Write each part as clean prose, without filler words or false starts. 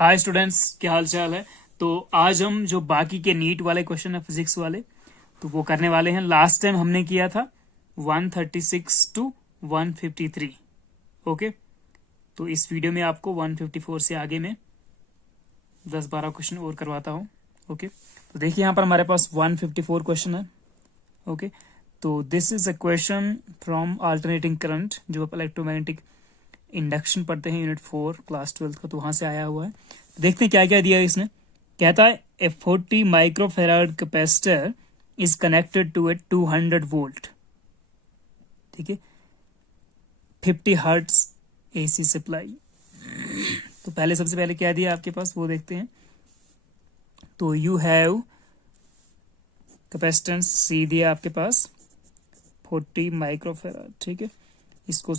Hi students, क्या हाल चाल है। तो आज हम जो बाकी के नीट वाले क्वेश्चन है फिजिक्स वाले, तो वो करने वाले हैं। लास्ट टाइम हमने किया था 136 टू 153। ओके, तो इस वीडियो में आपको 154 से आगे में 10-12 क्वेश्चन और करवाता हूँ। ओके, तो देखिए यहाँ पर हमारे पास 154 क्वेश्चन है। ओके, तो this is a question from alternating current, जो आप इलेक्ट्रोमैग्नेटिक इंडक्शन पढ़ते हैं यूनिट 4 क्लास 12 का, तो वहां से आया हुआ है। तो देखते हैं क्या क्या दिया है इसने। कहता है a 40 microfarad capacitor is connected to a 200 volt, ठीक है, 50 हर्ट्ज एसी सप्लाई। तो पहले सबसे पहले क्या दिया आपके पास वो देखते हैं। तो यू हैव कैपेसिटेंस सी दिया आपके पास 40 माइक्रोफेराड, ठीक है। इसको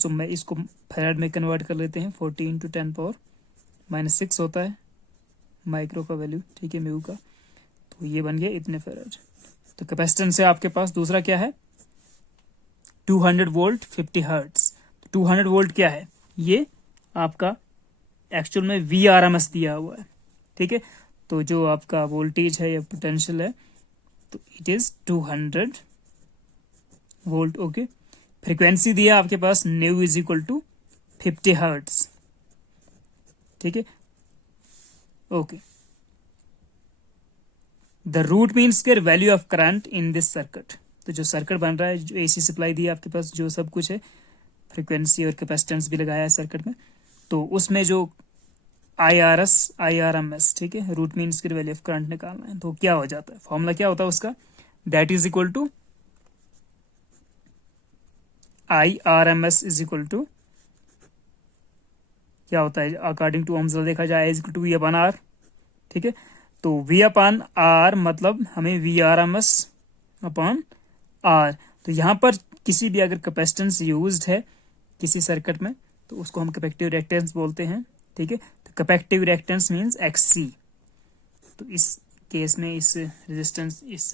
फेराड में कन्वर्ट कर लेते हैं। 40 इंटू 10⁻⁻6 होता है माइक्रो का वैल्यू, ठीक है, म्यू का। तो ये बन गया इतने फेराड। तो कैपेसिटेंस है आपके पास। दूसरा क्या है, 200 वोल्ट 50 हर्ट्ज। 200 वोल्ट क्या है, ये आपका एक्चुअल में VRMS दिया हुआ है, ठीक है। तो जो आपका वोल्टेज है या पोटेंशियल है, तो it is 200 volt. Okay, frequency दिया आपके पास nu is equal to 50 hertz, ठीक है। Okay, the root mean square value of current in this circuit. तो जो सर्किट बन रहा है, जो एसी सप्लाई दी है आपके पास, जो सब कुछ है, फ्रीक्वेंसी और कैपेसिटेंस भी लगाया है सर्किट में, तो उसमें जो IRMS, ठीक है, root mean square value of current निकालना है। तो क्या हो जाता है, फॉर्मूला क्या होता है उसका, that is equal to IRMS is equal to क्या होता है, अकॉर्डिंग टू ओम्स लॉ देखा जाए, is equal to V upon R, ठीक है। तो V अपॉन R मतलब हमें VRMS अपॉन R। तो यहाँ पर किसी भी अगर कैपेसिटेंस यूज्ड है किसी सर्किट में, तो उसको हम कैपेसिटिव रिएक्टेंस बोलते हैं, ठीक है। तो कैपेसिटिव रिएक्टेंस मींस XC। तो इस केस में इस रेजिस्टेंस, इस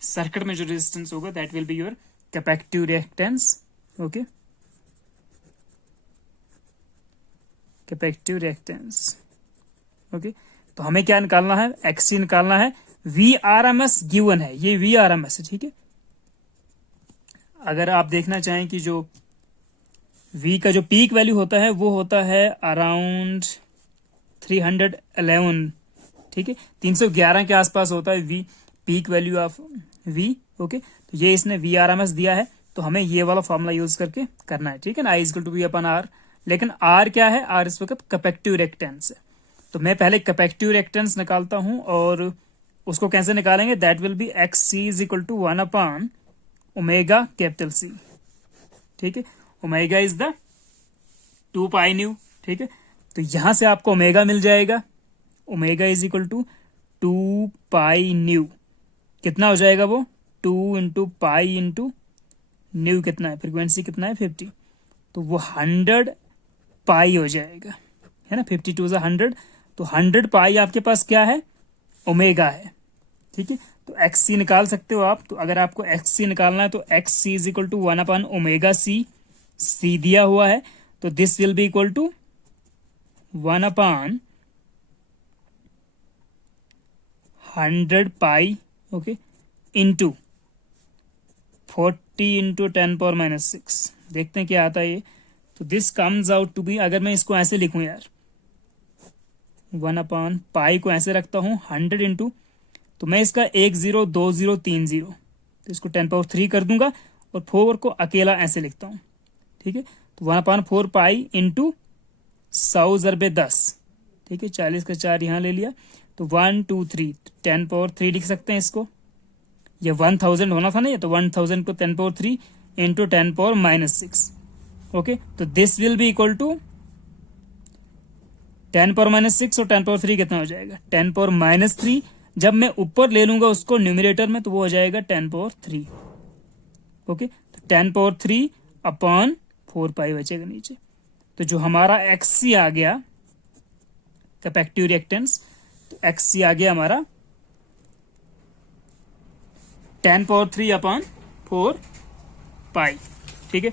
सर्किट में जो रेजिस्टेंस होगा, that will be your capacitive reactance. Okay, capacitive reactance. Okay, तो हमें क्या निकालना है, XC निकालना है। VRMS गिवन है, ये VRMS है, ठीक है। अगर आप देखना चाहें कि जो V का जो पीक वैल्यू होता है वो होता है अराउंड 311, ठीक है, 311 के आसपास होता है V peak value of V। Okay, तो ये इसने VRMS दिया है, तो हमें ये वाला फॉर्मूला यूज करके करना है, ठीक है ना। I equal to V upon R। लेकिन R क्या है, R इस वक्त कैपेसिटिव रिएक्टेंस है। तो मैं पहले कैपेसिटिव रिएक्टेंस निकालता हूं, और उसको कैसे निकालेंगे, that will be XC is equal to 1 upon omega capital C, ठीक है। Omega is the 2 pi nu, ठीक है। तो यहां से आपको ओमेगा मिल जाएगा, omega is equal to 2 pi nu. कितना हो जाएगा वो, 2 इंटू पाई इंटू न्यू कितना है, फ्रीक्वेंसी कितना है 50, तो वो 100 पाई हो जाएगा, है ना। 52 से 100, तो 100 पाई आपके पास क्या है, ओमेगा है, ठीक है। तो XC निकाल सकते हो आप। तो अगर आपको XC निकालना है, तो XC is equal to 1 upon omega C दिया हुआ है, तो this will be equal to 1 upon 100 pi, okay, into 40 into 10⁻⁻6। देखते हैं क्या आता है ये। तो this comes out to be, अगर मैं इसको ऐसे लिखूं यार, 1 अपॉन पाई को ऐसे रखता हूं 100 इंटू, तो मैं इसका 1 0 2 0 3 0, तो इसको 10⁻³ कर दूंगा, और 4 को अकेला ऐसे लिखता हूं, ठीक है। तो 1 अपॉन 4 पाई इंटू 100 ज़रबे 10, ठीक है, 40 का 4 यहां ले लिया, तो 1 2 3 10⁻³ लिख सकते हैं इसको। ये 1000 होना था ना, ये तो 1000 को 10⁻³ इंटू 10⁻⁻6। ओके, तो this will be equal to 10⁻⁻6 और 10⁻³ कितना हो जाएगा, 10⁻⁻3। जब मैं ऊपर ले लूंगा उसको न्यूमरेटर में, तो वो हो जाएगा 10⁻3। ओके, तो 10⁻3 अपॉन 4 पाई बचेगा नीचे। तो जो हमारा XC आ गया कैपेसिटिव रिएक्टेंस, तो XC आ गया हमारा 10⁻3 अपॉन 4 पाई, ठीक है।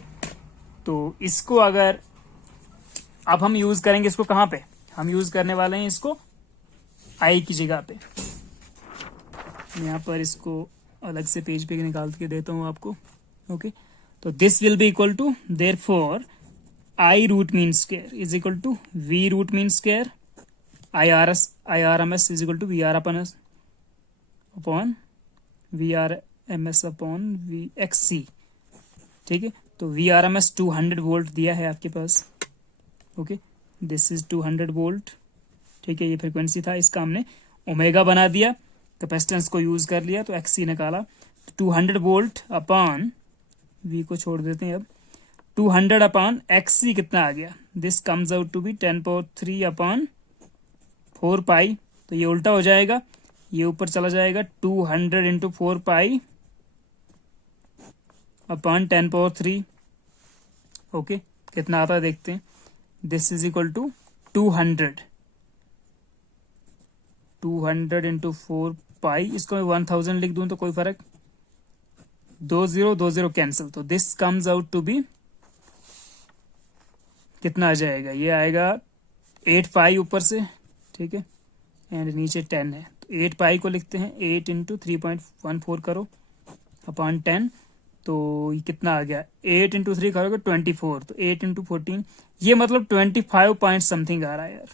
तो इसको अगर अब हम यूज करेंगे, इसको कहां पे, हम यूज करने वाले हैं इसको आई की जगह पे। मैं यहाँ पर इसको अलग से पेज पे निकाल के देता हूँ आपको। ओके, तो this will be equal to therefore I root mean square is equal to V root mean square I R M S is equal to V R upon V R M S upon V X C. ठीक है, तो V R M S 200 volt दिया है आपके पास। Okay, this is 200 volt. ठीक है, ये फ्रिक्वेंसी था, इसका हमने ओमेगा बना दिया, कैपेसिटेंस को यूज कर लिया, तो एक्स सी निकाला। 200 वोल्ट अपॉन वी को छोड़ देते हैं अब, 200 अपॉन एक्स सी कितना आ गया, this comes out to be 10³ upon 4 pi. तो ये उल्टा हो जाएगा, ये ऊपर चला जाएगा, 200 इंटू 4 पाई अपॉन 10³ ओके, कितना आता है देखते हैं। This is equal to 200 into 4 pi, इसको मैं 1000 लिख दूं तो कोई फर्क, 20 कैंसिल, तो this comes out to be कितना आ जाएगा, ये आएगा 8 पाई ऊपर से। ठीक है, एंड नीचे 10 है, तो 8 पाई को लिखते हैं 8 इंटू 3.14 करो अपॉन 10, तो ये कितना आ गया, 8 इंटू 3 करोगे 24, तो 8 इंटू 14, ये मतलब 25 पॉइंट समथिंग आ रहा है यार,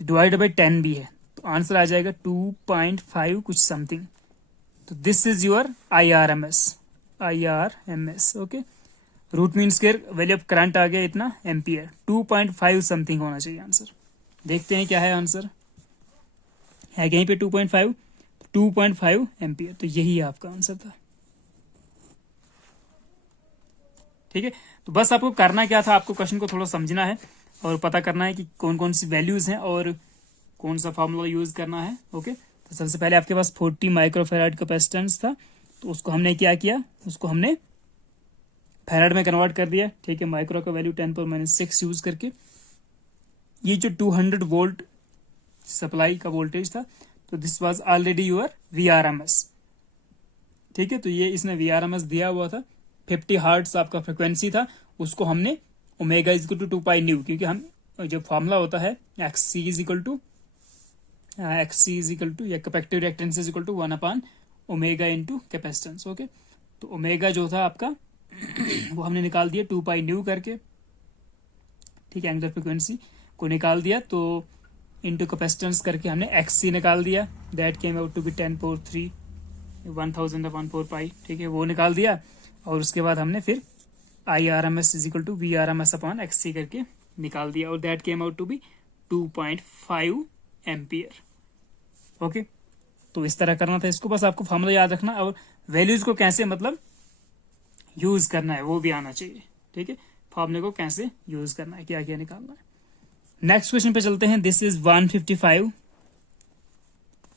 डिवाइड बाई 10 भी है, तो आंसर आ जाएगा 2.5 कुछ समथिंग। तो this is your I R M S. Okay, root mean square value of current आ गया इतना एम्पियर, 2.5 समथिंग होना चाहिए आंसर। देखते हैं क्या है आंसर, है कहीं पे 2.5, 2.5 एम्पियर, तो यही आपका आंसर था। ठीक है, तो बस आपको करना क्या था, आपको क्वेश्चन को थोड़ा समझना है और पता करना है कि कौन कौन सी वैल्यूज हैं और कौन सा फॉर्मूला यूज करना है। ओके, तो सबसे पहले आपके पास 40 माइक्रोफेराड कैपेसिटेंस था, तो उसको हमने क्या किया, उसको हमने फेराड में कन्वर्ट कर दिया। ठीक है, माइक्रो का वैल्यू 10⁻⁶ यूज करके। ये जो 200 वोल्ट सप्लाई का वोल्टेज था, तो this was already your VRMS. ठीक है, तो ये इसने वीआरएमएस दिया हुआ था, 50 हर्ट्ज आपका फ्रिक्वेंसी था, उसको हमने omega is equal to 2 pi nu, क्योंकि हम जो फॉर्मूला होता है X C is equal to या capacitive reactance is equal to 1 upon omega into capacitance. Okay, तो ओमेगा जो था आपका वो हमने निकाल दिया 2 पाई न्यू करके। ठीक है, एंगुलर फ्रिक्वेंसी को निकाल दिया, तो इंटू कैपेसिटेंस करके हमने एक्स सी निकाल दिया, that came out to be 10⁻³ 1000 upon 4 pi. ठीक है, वो निकाल दिया, और उसके बाद हमने फिर I R M S is equal to V R M S upon X C करके निकाल दिया, और that came out to be 2.5 ampere. Okay, तो इस तरह करना था इसको, बस आपको फॉर्मूला याद रखना और वैल्यूज को कैसे मतलब यूज करना है वो भी आना चाहिए। ठीक है, फॉर्मूले को कैसे यूज करना है, क्या क्या निकालना है। नेक्स्ट क्वेश्चन पे चलते हैं। This is 155।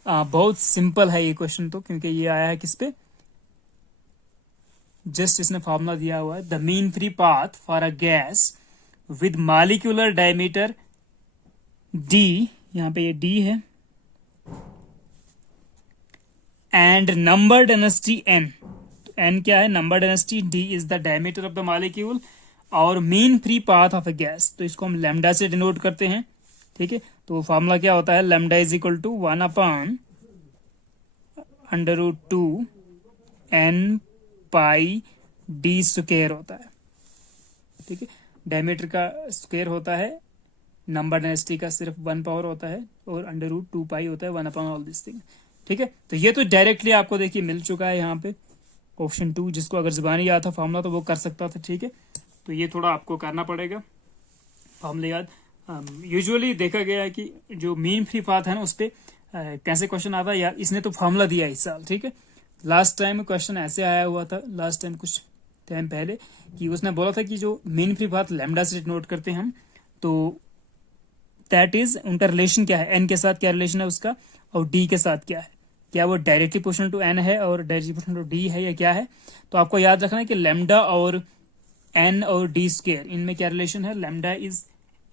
बहुत सिंपल है ये क्वेश्चन तो, क्योंकि ये आया है किस पे, जस्ट इसने फॉर्मूला दिया हुआ है, the mean free path for a gas with molecular diameter D, यहां पे ये डी है, एंड नंबर डेंसिटी एन। तो एन क्या है, number density, D is the diameter of the molecule, और mean free path of a gas, तो इसको हम लैम्डा से डिनोट करते हैं। ठीक है, तो फॉर्मूला क्या होता है, lambda is equal to 1 upon √2 n pi D square होता है। ठीक है, डायमीटर का स्क्वायर होता है, नंबर डेंसिटी का सिर्फ 1 पावर होता है, और √2 पाई होता है 1 अपॉन ऑल दिस थिंग। ठीक है, तो ये तो डायरेक्टली आपको देखिए मिल चुका है यहाँ पे ऑप्शन 2, जिसको अगर जुबानी याद था फॉर्मूला तो वो कर सकता था। ठीक है, तो ये थोड़ा आपको करना पड़ेगा फॉर्मूला याद। यूजुअली देखा गया है कि जो मीन फ्री पाथ है ना, उस पर कैसे क्वेश्चन आता है यार, इसने तो फॉर्मूला दिया इस साल। ठीक है, लास्ट टाइम क्वेश्चन ऐसे आया हुआ था, लास्ट टाइम कुछ टाइम पहले, कि उसने बोला था कि जो मीन फ्री पाथ लैम्डा से नोट करते हैं हम, तो दैट इज उनका रिलेशन क्या है, एन के साथ क्या रिलेशन है उसका, और डी के साथ क्या है, क्या वो डायरेक्टली प्रोपोर्शनल टू एन है और डायरेक्टली प्रोपोर्शनल टू डी है या क्या है। तो आपको याद रखना है कि लैम्डा और एन और डी स्क्वायर, इनमें क्या रिलेशन है, lambda is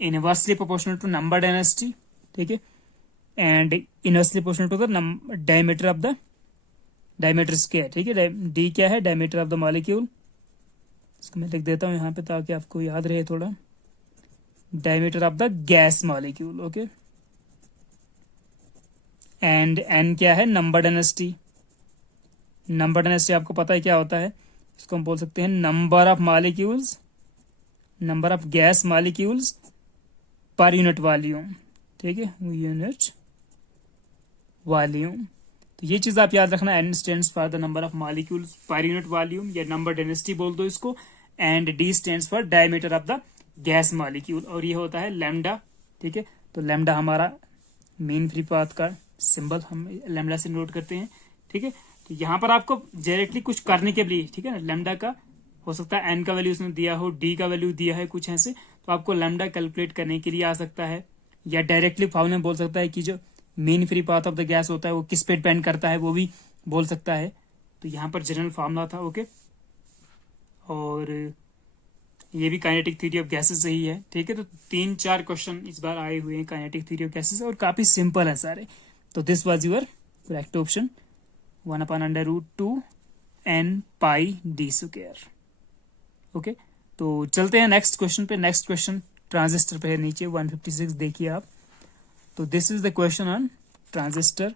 inversely proportional to number density. ठीक है, and inversely proportional to the diameter of the diameter square. ठीक है, डी क्या है, डायमीटर ऑफ द मॉलिक्यूल, इसको मैं लिख देता हूं यहाँ पे ताकि आपको याद रहे थोड़ा। diameter of the gas molecule. Okay, and n क्या है, नंबर डेंसिटी. नंबर डेंसिटी आपको पता है क्या होता है, इसको हम बोल सकते हैं number of molecules, number of gas molecules per unit volume. ठीक है, यूनिट वॉल्यूम. तो ये चीज आप याद रखना, n stands for the number of molecules per unit volume या नंबर डेंसिटी बोल दो इसको, and d stands for diameter of the gas molecule, और ये होता है लैम्डा. ठीक है, तो लैम्डा हमारा मीन फ्री पाथ का सिंबल हम लैम्डा से नोट करते हैं. ठीक है, तो यहाँ पर आपको डायरेक्टली कुछ करने के लिए, ठीक है ना, लैम्डा का हो सकता है n का वैल्यू उसने दिया हो, d का वैल्यू दिया है कुछ ऐसे, तो आपको लैम्डा कैलकुलेट करने के लिए आ सकता है, या डायरेक्टली फॉर्मूला में बोल सकता है कि जो mean free path of the gas होता है वो किस पे डिपेंड करता है, वो भी बोल सकता है. तो यहाँ पर जनरल फॉर्मूला था. ओके, और ये भी काइनेटिक थ्योरी ऑफ गैसेस से ही है. ठीक है, तो 3-4 क्वेश्चन इस बार आए हुए हैं काइनेटिक थ्योरी ऑफ गैसेस, और काफी सिंपल है सारे. तो this was your correct option, 1/√2 n pi d square. Okay, तो चलते हैं नेक्स्ट क्वेश्चन पे. नेक्स्ट क्वेश्चन ट्रांजिस्टर पे है नीचे 156, देखिए आप. तो this is the question on transistor.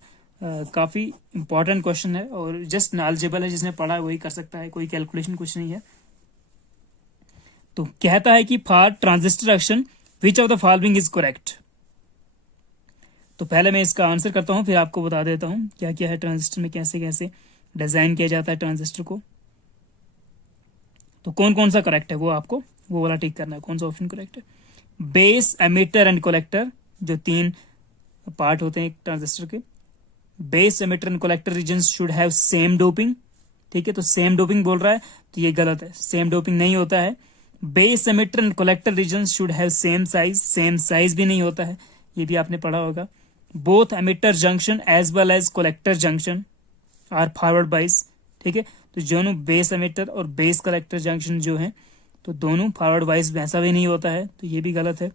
काफी इंपॉर्टेंट क्वेश्चन है और जस्ट नॉलेजेबल है, जिसने पढ़ा है वही कर सकता है, कोई कैलकुलेशन कुछ नहीं है. तो कहता है कि for transistor action which of the following is correct. तो पहले मैं इसका आंसर करता हूं, फिर आपको बता देता हूं क्या क्या है ट्रांजिस्टर में, कैसे कैसे डिजाइन किया जाता है ट्रांजिस्टर को. तो कौन कौन सा करेक्ट है वो आपको वो वाला टिक करना है, कौन सा ऑप्शन करेक्ट है. बेस, एमिटर एंड कलेक्टर, जो 3 पार्ट होते हैं एक ट्रांजिस्टर के. Base, emitter and collector regions should have same doping. ठीक है, तो सेम डोपिंग बोल रहा है तो ये गलत है, सेम डोपिंग नहीं होता है. Base, emitter and collector regions should have same size, same size भी नहीं होता है, ये भी आपने पढ़ा होगा. Both emitter junction as well as collector junction are forward bias. ठीक है, तो दोनों बेस एमिटर और बेस कलेक्टर जंक्शन जो है तो दोनों फॉरवर्ड वाइज वैसा भी नहीं होता है, तो ये भी गलत है.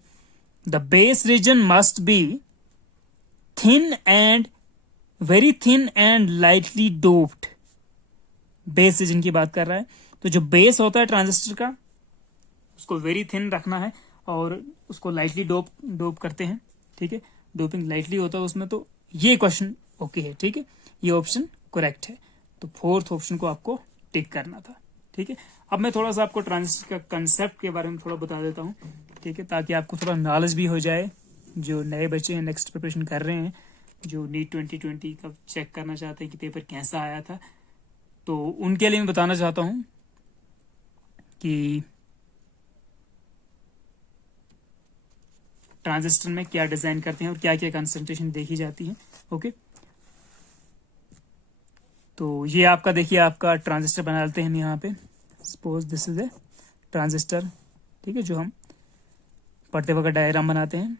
The base reason must be thin and very thin and lightly doped. Base reason की बात कर रहा है, तो जो बेस होता है ट्रांजिस्टर का उसको वेरी थिन रखना है और उसको लाइटली डोप करते हैं. ठीक है, डोपिंग लाइटली होता है उसमें, तो ये क्वेश्चन ओके है. ठीक है, ये ऑप्शन करेक्ट है. तो 4th ऑप्शन को आपको टिक करना था. ठीक है, अब मैं थोड़ा सा आपको ट्रांजिस्टर का कंसेप्ट के बारे में थोड़ा बता देता हूँ. ठीक है, ताकि आपको थोड़ा नॉलेज भी हो जाए. जो नए बच्चे हैं, नेक्स्ट प्रिपरेशन कर रहे हैं, जो नीट 2020 का चेक करना चाहते हैं कि पेपर कैसा आया था, तो उनके लिए मैं बताना चाहता हूँ कि ट्रांजिस्टर में क्या डिजाइन करते हैं और क्या क्या कंसंट्रेशन देखी जाती है. ओके, तो ये आपका देखिए, आपका ट्रांजिस्टर बना लेते हैं हम यहाँ पे. Suppose this is a transistor. ठीक है, जो हम पढ़ते वक्त डायग्राम बनाते हैं.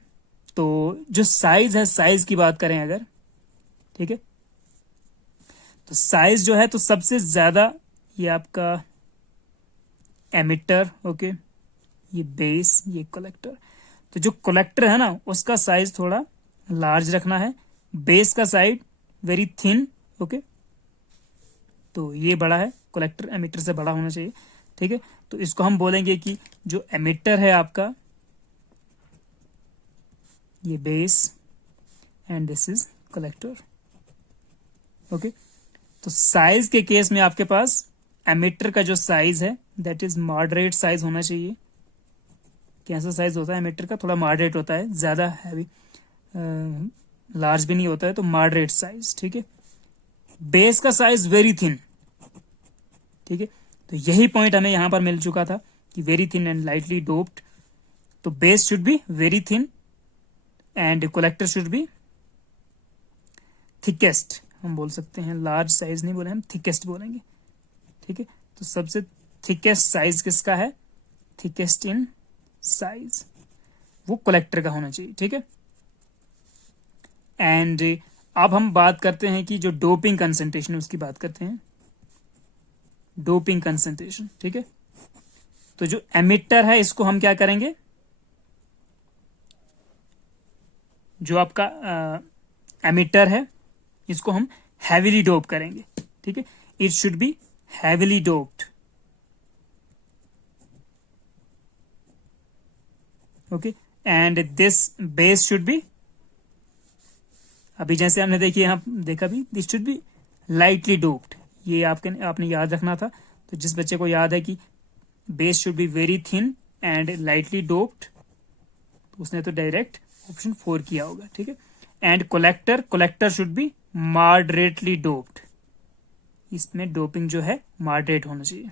तो जो साइज है, साइज की बात करें अगर, ठीक है, तो साइज जो है तो सबसे ज्यादा ये आपका एमिटर. ओके, ये बेस, ये कलेक्टर. तो जो कलेक्टर है ना उसका साइज थोड़ा लार्ज रखना है, बेस का साइड वेरी थिन. ओके, तो ये बड़ा है, कलेक्टर एमिटर से बड़ा होना चाहिए. ठीक है, तो इसको हम बोलेंगे कि जो एमिटर है आपका ये base and this is collector. Okay, तो साइज के केस में आपके पास एमिटर का जो साइज है दैट इज मॉडरेट साइज होना चाहिए. कैसा साइज होता है एमिटर का, थोड़ा मॉडरेट होता है, ज्यादा हैवी लार्ज भी नहीं होता है, तो मॉडरेट साइज. ठीक है, बेस का साइज वेरी थिन. ठीक है, तो यही पॉइंट हमें यहां पर मिल चुका था कि very thin and lightly doped. तो base should be very thin and collector should be thickest. हम बोल सकते हैं लार्ज साइज नहीं बोले, हम थिकेस्ट बोलेंगे. ठीक है, तो सबसे थिकेस्ट साइज किसका है, थिकेस्ट इन साइज, वो कलेक्टर का होना चाहिए. ठीक है, एंड अब हम बात करते हैं कि जो डोपिंग कंसंट्रेशन है उसकी बात करते हैं. Doping concentration. ठीक है, तो जो एमिटर है इसको हम क्या करेंगे, जो आपका एमिटर है इसको हम हैवीली डोप करेंगे. ठीक है, it should be heavily doped. Okay, and this base should B, अभी जैसे हमने देखिए यहाँ देखा भी, this should be lightly doped, ये आपने याद रखना था। तो जिस बच्चे को याद है कि base should be very thin and lightly doped, उसने तो डायरेक्ट ऑप्शन 4 किया होगा, ठीक है। And collector should B moderately doped, इसमें डोपिंग जो है मॉडरेट होना चाहिए,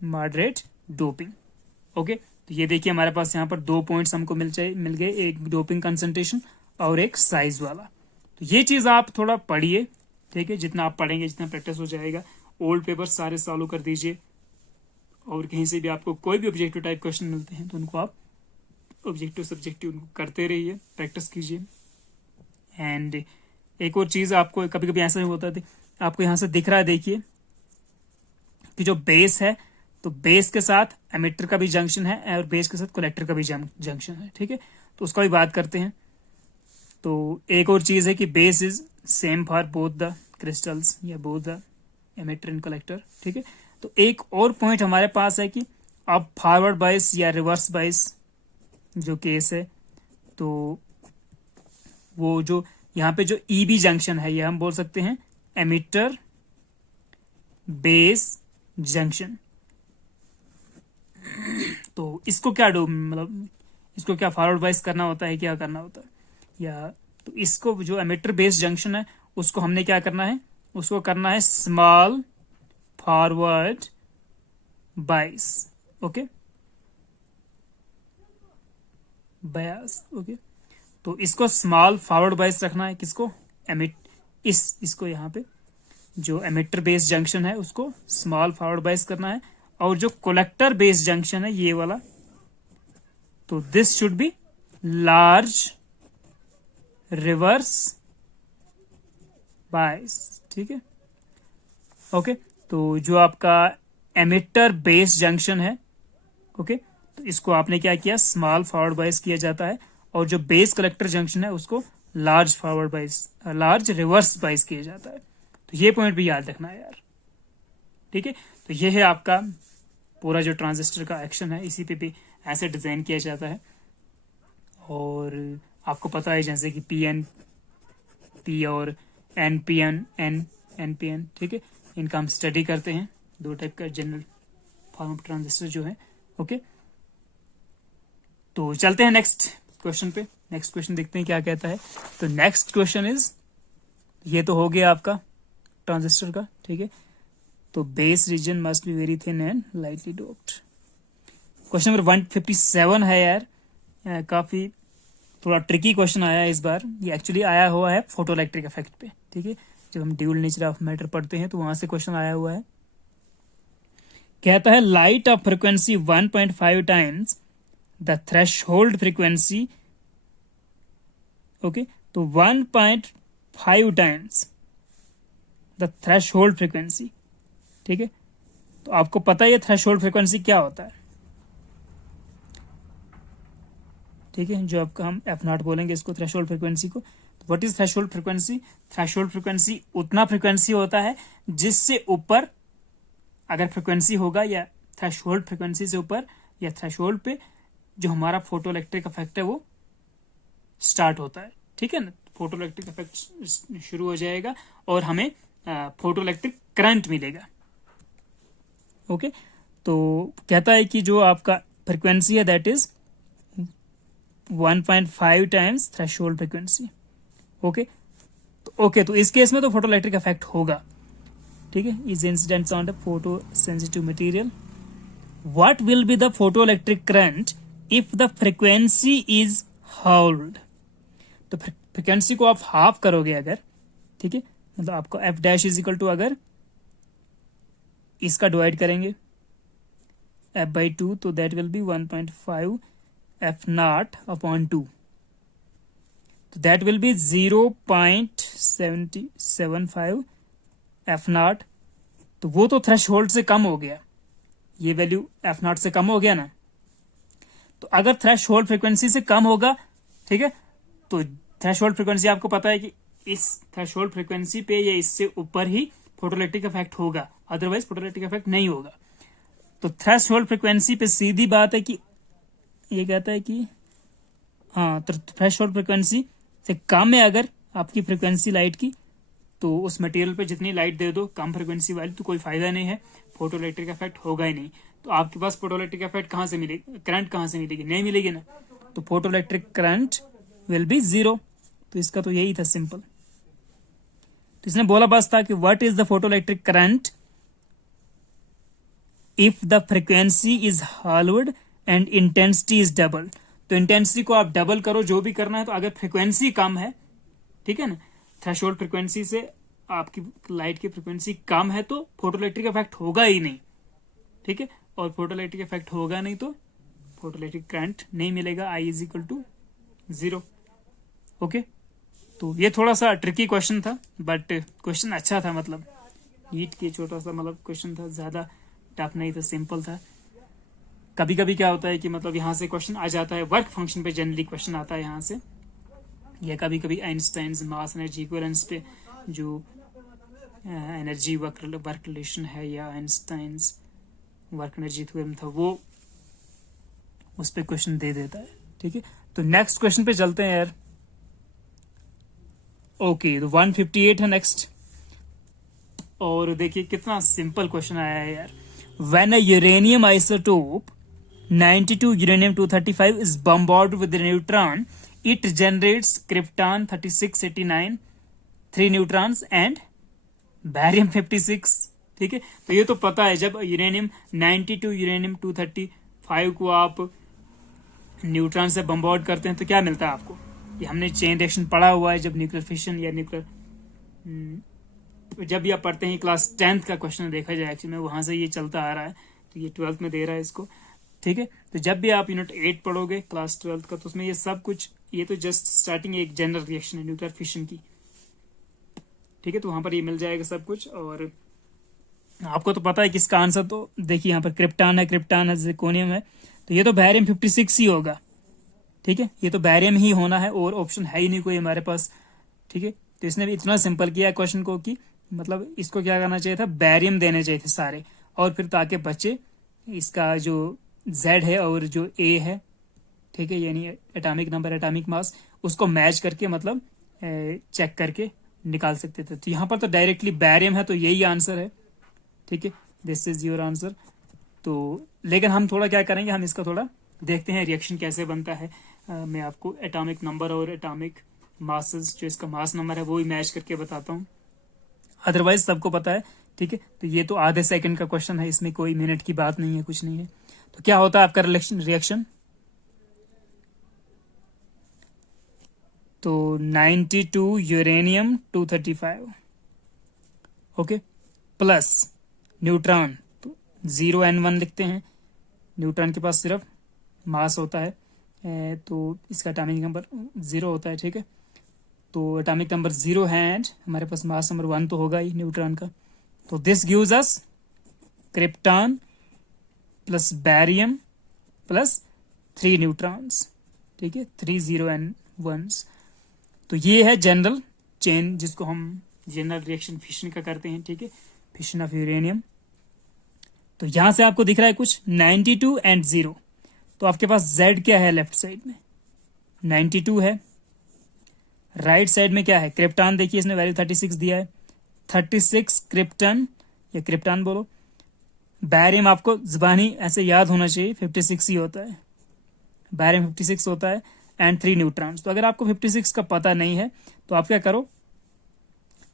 मॉडरेट डोपिंग। ओके, तो ये देखिए हमारे पास यहाँ पर 2 पॉइंट्स हमको मिल गए, एक डोपिंग कंसंट्रेशन और एक साइज वाला। तो ये चीज आप थोड़ा पढ़िए, ठीक है, जितना आप पढ़ेंगे जितना प्रैक्टिस हो जाएगा। ओल्ड पेपर सारे सॉल्व कर दीजिए, और कहीं से भी आपको कोई भी ऑब्जेक्टिव टाइप क्वेश्चन मिलते हैं तो उनको आप ऑब्जेक्टिव सब्जेक्टिव उनको करते रहिए, प्रैक्टिस कीजिए। एंड एक और चीज आपको कभी कभी ऐसा होता है, आपको यहाँ से दिख रहा है, देखिए कि जो बेस है, तो बेस के साथ एमिटर का भी जंक्शन है और बेस के साथ कलेक्टर का भी जंक्शन है, ठीक है। तो उसका भी बात करते हैं। तो एक और चीज है कि base is same for both the crystals या both the emitter and collector, ठीक है। तो एक और पॉइंट हमारे पास है कि अब फॉरवर्ड बाइस या रिवर्स बाइस जो केस है, तो वो जो यहाँ पे जो ईबी जंक्शन है, ये हम बोल सकते हैं एमिटर बेस जंक्शन। तो इसको क्या मतलब इसको क्या फॉरवर्ड बाइस करना होता है, क्या करना होता है, या तो इसको जो एमिटर बेस जंक्शन है उसको हमने क्या करना है, उसको करना है स्मॉल फॉरवर्ड बाइस, ओके, बायस, ओके। तो इसको स्मॉल फॉरवर्ड बाइस रखना है, किसको, इसको यहाँ पे जो एमिटर बेस जंक्शन है उसको स्मॉल फॉरवर्ड बाइस करना है, और जो कलेक्टर बेस जंक्शन है ये वाला, तो this should be large reverse bias, ठीक है, ओके। तो जो आपका एमिटर बेस जंक्शन है, ओके, तो इसको आपने क्या किया, स्मॉल फॉरवर्ड बाइस किया जाता है, और जो बेस कलेक्टर जंक्शन है उसको लार्ज फॉरवर्ड बाइस, लार्ज रिवर्स बाइस किया जाता है। तो ये पॉइंट भी याद रखना है यार, ठीक है। तो ये है आपका पूरा जो ट्रांजिस्टर का एक्शन है, इसी पे भी ऐसे डिजाइन किया जाता है। और आपको पता है जैसे कि पी और एनपीएन, ठीक है, इनका हम स्टडी करते हैं, 2 टाइप का जनरल फॉर्म ऑफ ट्रांजिस्टर जो है, ओके। तो चलते हैं नेक्स्ट क्वेश्चन पे, नेक्स्ट क्वेश्चन देखते हैं क्या कहता है। तो नेक्स्ट क्वेश्चन इज, ये तो हो गया आपका ट्रांजिस्टर का, ठीक है। तो base reason must be very thin and lightly doped. Question number 157 है यार, काफी थोड़ा ट्रिकी क्वेश्चन आया है इस बार। ये एक्चुअली आया हुआ है फोटो इलेक्ट्रिक इफेक्ट पे, ठीक है। जब हम ड्यूल नेचर ऑफ मैटर पढ़ते हैं तो वहां से क्वेश्चन आया हुआ है। कहता है light of frequency 1.5 times the threshold frequency, okay, तो 1.5 टाइम्स द थ्रेशहोल्ड फ्रीक्वेंसी, ठीक है। तो आपको पता है ये थ्रेशहोल्ड फ्रीक्वेंसी क्या होता है, ठीक है, जो आपका हम एफ नॉट बोलेंगे इसको, थ्रेशहोल्ड फ्रीक्वेंसी को। तो what is threshold frequency? Threshold frequency उतना फ्रीक्वेंसी होता है जिससे ऊपर अगर फ्रीक्वेंसी होगा, या थ्रेशहोल्ड फ्रीक्वेंसी से ऊपर या थ्रेशहोल्ड पे जो हमारा फोटो इलेक्ट्रिक इफेक्ट है वो स्टार्ट होता है, ठीक है ना। फोटो इलेक्ट्रिक इफेक्ट शुरू हो जाएगा और हमें फोटो इलेक्ट्रिक करंट मिलेगा, ओके। तो कहता है कि जो आपका फ्रीक्वेंसी है that is 1.5 times threshold frequency, okay. तो इस केस में तो फोटो इलेक्ट्रिक इफेक्ट होगा, ठीक है। Is incident on the photosensitive material. What will be the photoelectric current if the frequency is halved? तो फ्रीक्वेंसी को आप हाफ करोगे अगर, ठीक है, मतलब आपको F dash is equal to, अगर इसका डिवाइड करेंगे एफ बाई 2, तो that will be 1.5 F naught upon 2, तो that will be 0.75 F naught. तो वो तो थ्रेशहोल्ड से कम हो गया, ये वैल्यू एफ नॉट से कम हो गया ना। तो अगर थ्रेशहोल्ड फ्रीक्वेंसी से कम होगा, ठीक है, तो थ्रेशहोल्ड फ्रीक्वेंसी आपको पता है कि इस थ्रेशहोल्ड फ्रीक्वेंसी पे या इससे ऊपर ही फोटोइलेक्ट्रिक इफेक्ट होगा, अदरवाइज फोटोइलेक्ट्रिक इफेक्ट नहीं होगा। तो थ्रेशहोल्ड फ्रीक्वेंसी पे सीधी बात है कि ये कहता है कि हाँ, तो थ्रेशोल्ड फ्रिक्वेंसी से कम है अगर आपकी फ्रिक्वेंसी लाइट की, तो उस मटेरियल पे जितनी लाइट दे दो कम फ्रिक्वेंसी वाली, तो कोई फायदा नहीं है, फोटो इलेक्ट्रिक इफेक्ट होगा ही नहीं। तो आपके पास फोटो इलेक्ट्रिक इफेक्ट कहाँ से मिलेगी, करंट कहाँ से मिलेगी, नहीं मिलेगी ना, तो photo electric current will be 0। तो इसका तो यही था सिंपल। तो इसने बोला बस था कि what is the photoelectric current if the frequency is Harvard and intensity is double. तो इंटेंसिटी को आप डबल करो, जो भी करना है, तो अगर फ्रिक्वेंसी कम है, ठीक है ना, थ्रेशोल्ड फ्रिक्वेंसी से आपकी लाइट की फ्रिक्वेंसी कम है, तो फोटो इलेक्ट्रिक इफेक्ट होगा ही नहीं, ठीक है, और फोटो इलेक्ट्रिक इफेक्ट होगा नहीं तो फोटो इलेक्ट्रिक करंट नहीं मिलेगा, I is equal to 0। Okay, तो ये थोड़ा सा ट्रिकी क्वेश्चन था, बट क्वेश्चन अच्छा था, मतलब नीट के छोटा सा मतलब क्वेश्चन था, ज्यादा टफ नहीं था, सिंपल था। कभी कभी क्या होता है कि मतलब यहाँ से क्वेश्चन आ जाता है, वर्क फंक्शन पे जनरली क्वेश्चन आता है यहाँ से, या कभी कभी आइंस्टाइन्स मास एनर्जी इक्विवेलेंस पे जो एनर्जी वर्क रिलेशन है, या आइंस्टाइन्स वर्क एनर्जी थ्योरम था, वो उस पे क्वेश्चन दे देता है, ठीक है। तो नेक्स्ट क्वेश्चन पे चलते हैं यार। ओके, तो 158 है नेक्स्ट, और देखिए कितना सिंपल क्वेश्चन आया है यार। When a uranium isotope 92 uranium 235 is bombarded with a neutron, it generates krypton 3689 3 neutrons and barium 56, ठीक है। तो ये तो पता है, जब यूरेनियम 92 यूरेनियम 235 को आप न्यूट्रॉन से बम्बार्ड करते हैं तो क्या मिलता है आपको, ये हमने चेन रिएक्शन पढ़ा हुआ है, जब न्यूक्लियर फिशन या न्यूक्लियर, जब भी आप पढ़ते हैं, क्लास 10th का क्वेश्चन देखा जाए एक्चुअली में, वहां से ये चलता आ रहा है, तो ये 12th में दे रहा है इसको, ठीक है। तो जब भी आप यूनिट 8 पढ़ोगे क्लास 12th का, तो उसमें ये सब कुछ, ये तो जस्ट स्टार्टिंग एक जनरल रिएक्शन है न्यूक्लियर फिशन की, ठीक है, तो वहां पर ये मिल जाएगा सब कुछ। और आपको तो पता है किसका आंसर, तो देखिए यहाँ पर क्रिप्टॉन है, जिर्कोनियम है, तो ये तो बैरियम 56 ही होगा, ठीक है, ये तो बैरियम ही होना है, और ऑप्शन है ही नहीं कोई हमारे पास, ठीक है। तो इसने भी इतना सिंपल किया क्वेश्चन को कि मतलब इसको क्या करना चाहिए था, बैरियम देने चाहिए थे सारे, और फिर ताकि बचे इसका जो Z है और जो A है, ठीक है, यानी एटॉमिक नंबर, एटॉमिक मास, उसको मैच करके मतलब चेक करके निकाल सकते थे। तो यहाँ पर तो डायरेक्टली बैरियम है, तो यही आंसर है, ठीक है, दिस इज योर आंसर। तो लेकिन हम थोड़ा क्या करेंगे, हम इसका थोड़ा देखते हैं रिएक्शन कैसे बनता है। मैं आपको एटॉमिक नंबर और एटॉमिक मासेस, जो इसका मास नंबर है, वो ही मैच करके बताता हूँ, अदरवाइज सबको पता है, ठीक है। तो ये तो आधे सेकंड का क्वेश्चन है, इसमें कोई मिनट की बात नहीं है, कुछ नहीं है। तो क्या होता है आपका रिएक्शन, तो 92 यूरेनियम 235, ओके, प्लस न्यूट्रॉन, तो 0n1 लिखते हैं, न्यूट्रॉन के पास सिर्फ मास होता है, तो इसका एटॉमिक नंबर 0 होता है, ठीक है। तो एटॉमिक नंबर 0 है एंड हमारे पास मास नंबर 1 तो होगा ही न्यूट्रॉन का। तो this gives us krypton plus barium plus 3 neutrons, ठीक है, 3 0n1s। तो ये है जनरल चेन, जिसको हम जनरल रिएक्शन फिशन का करते हैं, ठीक है, फिशन ऑफ यूरेनियम। तो यहां से आपको दिख रहा है कुछ 92 एंड 0, तो आपके पास Z क्या है, लेफ्ट साइड में 92 है, राइट साइड में क्या है, क्रिप्टॉन, देखिए इसने वैल्यू 36 दिया है, 36 क्रिप्टन या क्रिप्टॉन बोलो, बैरियम आपको जुबानी ऐसे याद होना चाहिए 56 ही होता है, बैरियम 56 होता है, एंड 3 न्यूट्रॉन्स। तो अगर आपको 56 का पता नहीं है तो आप क्या करो,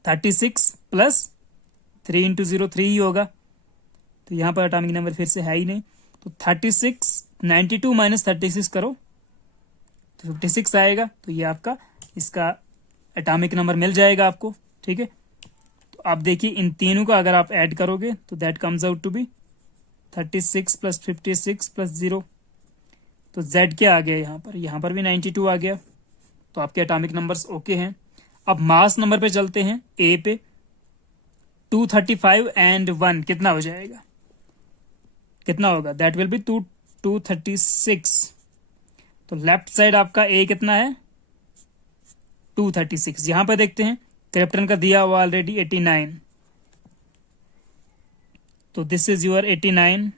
36 प्लस 3 इंटू 0 3 ही होगा, तो यहां पर एटॉमिक नंबर फिर से है ही नहीं, तो 36 92 माइनस 36 करो तो 56 आएगा, तो ये आपका इसका एटॉमिक नंबर मिल जाएगा आपको, ठीक है। तो आप देखिए इन तीनों का अगर आप ऐड करोगे तो that comes out to be 36 plus 56 plus 0, तो Z क्या आ गया, यहाँ पर भी 92 आ गया, तो आपके एटॉमिक नंबर्स ओके हैं। अब मास नंबर पे चलते हैं, A पे 235 एंड 1 कितना हो जाएगा, कितना होगा, दैट विल बी 236। तो लेफ्ट साइड आपका A कितना है, 236। यहां पर देखते हैं क्रिप्टन का दिया हुआ ऑलरेडी 89, तो दिस इज योर 89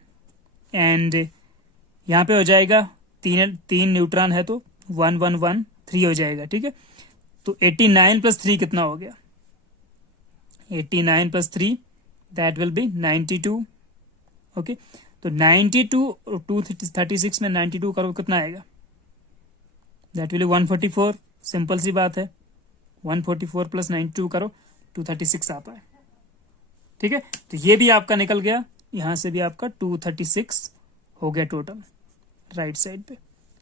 एंड यहां पे हो जाएगा तीन न्यूट्रॉन है तो 1 1 1 3 हो जाएगा, ठीक है। तो 89 प्लस 3 कितना हो गया, 89 plus 3 that will B 92, okay. तो 92 और 236 में 92 करो कितना आएगा, दैट विल बी 144, सिंपल सी बात है। 144 प्लस 92 करो 236 आता है, ठीक है। तो ये भी आपका निकल गया, यहां से भी आपका 236 हो गया टोटल राइट साइड पे,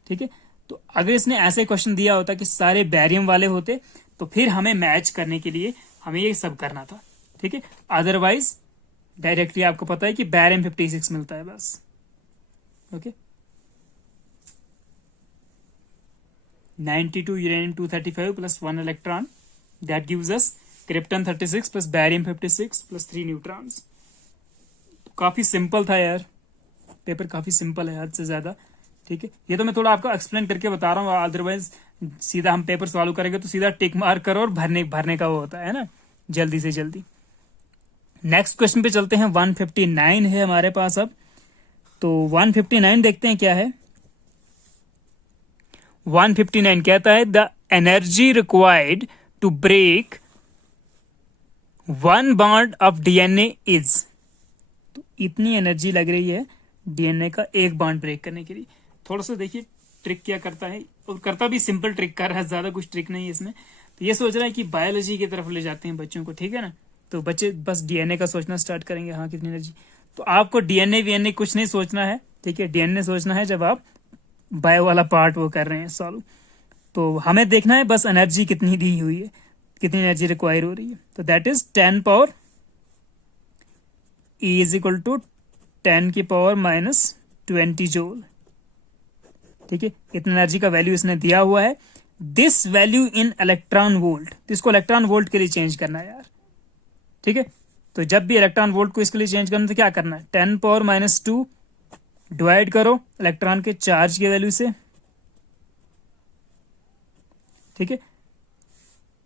ठीक है। तो अगर इसने ऐसे क्वेश्चन दिया होता कि सारे बैरियम वाले होते तो फिर हमें मैच करने के लिए हमें ये सब करना था, ठीक है। अदरवाइज डायरेक्टली आपको पता है कि बैरियम 56 मिलता है बस, okay. 92 uranium 235 plus 1 electron that gives us krypton 36 plus barium 56 plus 3 neutrons. काफी सिंपल था यार, पेपर काफी सिंपल है हद से ज्यादा, ठीक है। ये तो मैं थोड़ा आपको एक्सप्लेन करके बता रहा हूँ, अदरवाइज सीधा हम पेपर सॉल्व करेंगे तो सीधा टिक मार्क करो और भरने का वो होता है ना, जल्दी से जल्दी। नेक्स्ट क्वेश्चन पे चलते हैं। 159 है हमारे पास अब, तो 159 देखते हैं क्या है। 159 कहता है the energy required to break 1 bond of DNA is, तो इतनी एनर्जी लग रही है डीएनए का एक बॉन्ड ब्रेक करने के लिए। थोड़ा सा देखिए ट्रिक क्या करता है, और करता भी सिंपल ट्रिक कर रहा है, ज्यादा कुछ ट्रिक नहीं है इसमें। तो ये सोच रहा है कि बायोलॉजी की तरफ ले जाते हैं बच्चों को, ठीक है ना। तो बच्चे बस डीएनए का सोचना स्टार्ट करेंगे, हाँ कितनी एनर्जी। तो आपको डीएनए वीएनए कुछ नहीं सोचना है, ठीक है। डीएनए सोचना है जब आप बायो वाला पार्ट वो कर रहे हैं सॉल्व। तो हमें देखना है बस एनर्जी कितनी दी हुई है, कितनी एनर्जी रिक्वायर हो रही है। तो that is 10 power E is equal to 10 की पावर माइनस 20 जूल, ठीक है। इतना एनर्जी का वैल्यू इसने दिया हुआ है। This value in electron volt, तो इसको इलेक्ट्रॉन वोल्ट के लिए चेंज करना है यार, ठीक है। तो जब भी इलेक्ट्रॉन वोल्ट को इसके लिए चेंज करना तो क्या करना है, 10 पावर माइनस 2 डिवाइड करो इलेक्ट्रॉन के चार्ज की वैल्यू से, ठीक है।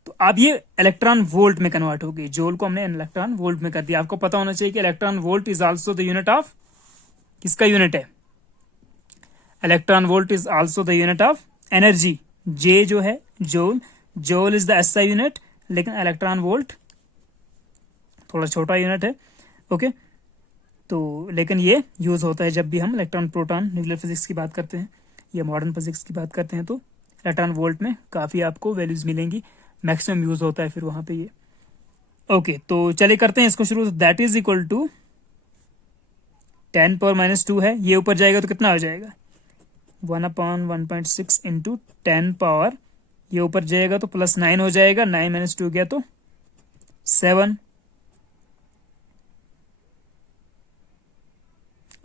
तो अब ये इलेक्ट्रॉन वोल्ट में कन्वर्ट हो गई, जूल को हमने इलेक्ट्रॉन वोल्ट में कर दिया। आपको पता होना चाहिए कि electron volt is also the unit of, किसका यूनिट है, electron volt is also the unit of energy. J जो है joule, joule is the SI unit, लेकिन इलेक्ट्रॉन वोल्ट थोड़ा छोटा यूनिट है, ओके। तो लेकिन ये यूज होता है जब भी हम इलेक्ट्रॉन प्रोटॉन न्यूक्लियर फिजिक्स की बात करते हैं या मॉडर्न फिजिक्स की बात करते हैं, तो इलेक्ट्रॉन वोल्ट में काफी आपको वैल्यूज मिलेंगी, मैक्सिमम यूज होता है फिर वहां पे ये, ओके। तो चलिए करते हैं इसको शुरू। That is equal to 10 power minus 2 है, ये ऊपर जाएगा तो कितना हो जाएगा, 1/1.6 इंटू 10 पावर, ये ऊपर जाएगा तो प्लस 9 हो जाएगा, 9 माइनस 2 गया तो 7।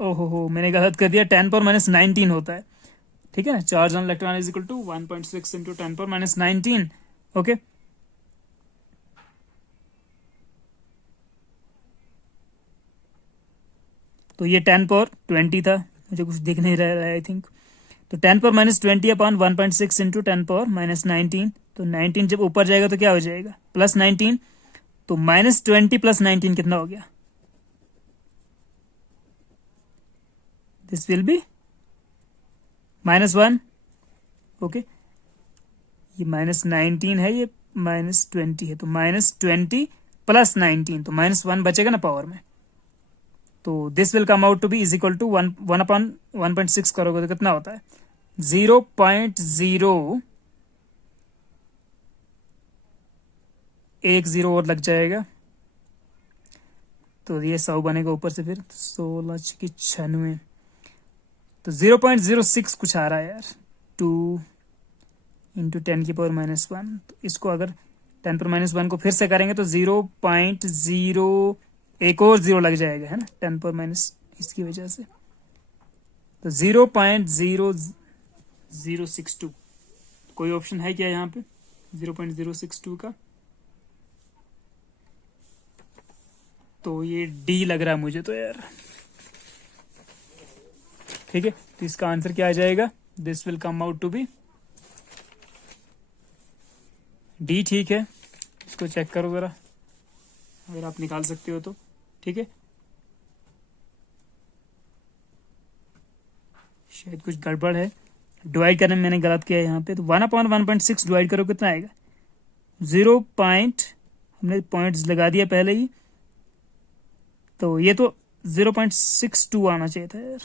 ओहो हो, मैंने गलत कर दिया, 10 पावर माइनस 19 होता है, ठीक है ना। Charge on electron is equal to 1.6 into 10 power minus 19, okay. तो ये 10 पावर 20 था, मुझे कुछ दिख नहीं रहा है आई थिंक। तो 10 power minus 20 upon 1.6 into 10 power minus 19, तो 19 जब ऊपर जाएगा तो क्या हो जाएगा, प्लस 19। तो माइनस 20 प्लस 19 कितना हो गया, दिस विल बी -1, ओके। ये माइनस 19 है, ये माइनस 20 है, तो माइनस 20 प्लस 19, तो -1 बचेगा ना पावर में। तो this will come out to be is equal to 1 upon 1.6 करोगे तो कितना होता है, 0.0 एक 0 और लग जाएगा, तो ये 100 बनेगा ऊपर से, फिर 16×96, तो 0.06 कुछ आ रहा है यार, 2 इंटू 10 की पावर -1। तो इसको अगर 10 पर -1 को फिर से करेंगे तो 0.0 एक और 0 लग जाएगा, है ना, 10 पर माइनस इसकी वजह से, तो 0.0062। कोई ऑप्शन है क्या यहाँ पे 0.062 का, तो ये डी लग रहा है मुझे तो यार, ठीक है। तो इसका आंसर क्या आ जाएगा, this will come out to be D, ठीक है। इसको चेक करो जरा, अगर आप निकाल सकते हो तो, ठीक है। शायद कुछ गड़बड़ है, डिवाइड करने में मैंने गलत किया है यहाँ पे, तो 1/1.6 डिवाइड करो कितना आएगा 0 पॉइंट, हमने पॉइंट्स लगा दिया पहले ही, तो ये तो 0.62 आना चाहिए था यार,